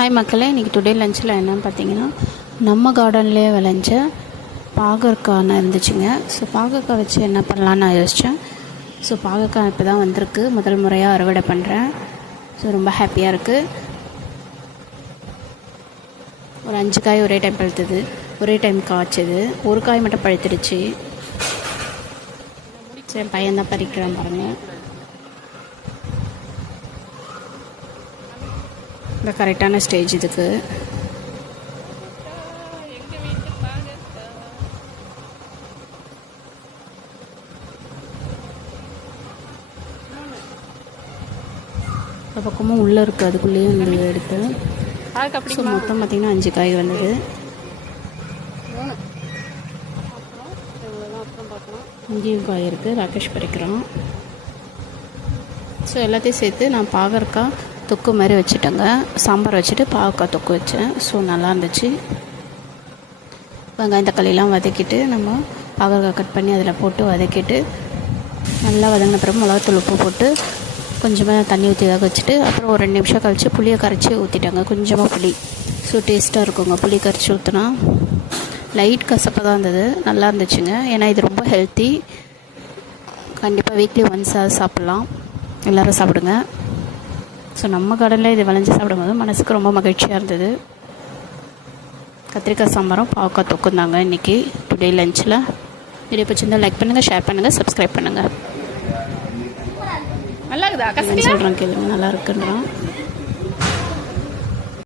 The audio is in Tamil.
ஹாய் மக்களே, இன்றைக்கி டுடே லஞ்சில் என்னென்னு பார்த்தீங்கன்னா நம்ம கார்டன்லேயே விளைஞ்ச பாகற்காய் இருந்துச்சுங்க. ஸோ பாகற்காய் வச்சு என்ன பண்ணலான்னு நான் யோசித்தேன். ஸோ பாகற்காய் இப்போ தான் வந்திருக்கு, முதல் முறையாக அறுவடை பண்ணுறேன். ஸோ ரொம்ப ஹாப்பியாக இருக்குது. ஒரு 5 காய் ஒரே டைம் பழுத்துது, ஒரே டைம் காய்ச்சது. ஒரு காய் மட்டும் பழுத்துடுச்சு. என் பையன்தான் பறிக்கிறான் பாருங்கள். இந்த கரெக்டான ஸ்டேஜ் இதுக்கு. பக்கமும் உள்ளே இருக்குது, அதுக்குள்ளேயும் இந்த எடுத்து. ஸோ மொத்தம் பார்த்திங்கன்னா 5 காய் வந்தது. இங்கேயும் காய் இருக்குது, ராகேஷ் பறிக்கிறோம். ஸோ எல்லாத்தையும் சேர்த்து நான் பாகற்காய் தொக்கு மாதிரி வச்சுட்டேங்க. சாம்பார் வச்சுட்டு பாவக்காய் தொக்கு வச்சேன். ஸோ நல்லா இருந்துச்சு. வெங்காயம் தக்காளிலாம் வதக்கிட்டு நம்ம பாகற்காய் கட் பண்ணி அதில் போட்டு வதக்கிட்டு நல்லா வதங்கின பிறகு மிளகாத்தூள் உப்பு போட்டு கொஞ்சமாக தண்ணி ஊற்றி வேக வச்சுட்டு அப்புறம் ஒரு 2 நிமிஷம் கழித்து புளியை கரைச்சி ஊற்றிட்டாங்க. கொஞ்சமாக புளி. ஸோ டேஸ்ட்டாக இருக்குங்க. புளி கரைச்சி ஊற்றினா லைட் கசப்பாக தான் இருந்தது, நல்லா இருந்துச்சுங்க. ஏன்னா இது ரொம்ப ஹெல்த்தி. கண்டிப்பாக வீக்லி ஒன்ஸாக சாப்பிட்லாம். எல்லோரும் சாப்பிடுங்க. ஸோ நம்ம கார்டனில் இது விளைஞ்சி சாப்பிடும்போது மனசுக்கு ரொம்ப மகிழ்ச்சியாக இருந்தது. கத்திரிக்காய் சாம்பாரும் பாவக்காய் தொக்கும் தாங்க இன்றைக்கி டுடே லஞ்சில். வீடியோ பிடிச்சிருந்தால் லைக் பண்ணுங்கள், ஷேர் பண்ணுங்கள், சப்ஸ்கிரைப் பண்ணுங்கள். நல்லா இருக்குதா சொல்கிறேன் கேளுங்க, நல்லா இருக்குன்றான்.